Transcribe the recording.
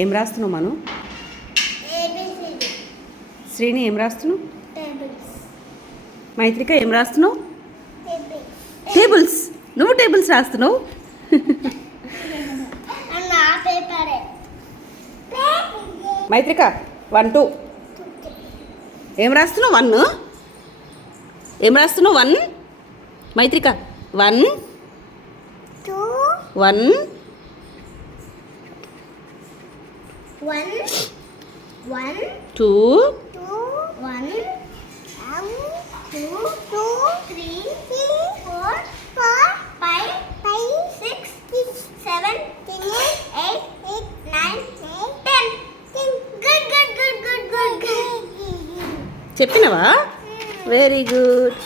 ఏం రాస్తున్నావు మను? శ్రీని ఏం రాస్తున్నావు? మైత్రిక ఏం రాస్తున్నావు? టేబుల్స్. నువ్వు టేబుల్స్ రాస్తున్నావు. మైత్రిక 1 2 ఏం రాస్తున్నావు? 1 ఏం రాస్తున్నావు? 1 మైత్రిక 1 2 1 1 1 2 2 1 2 2 3 4 4 5 5 6 7 8 9 10. Good. చెప్పినవా? Very good.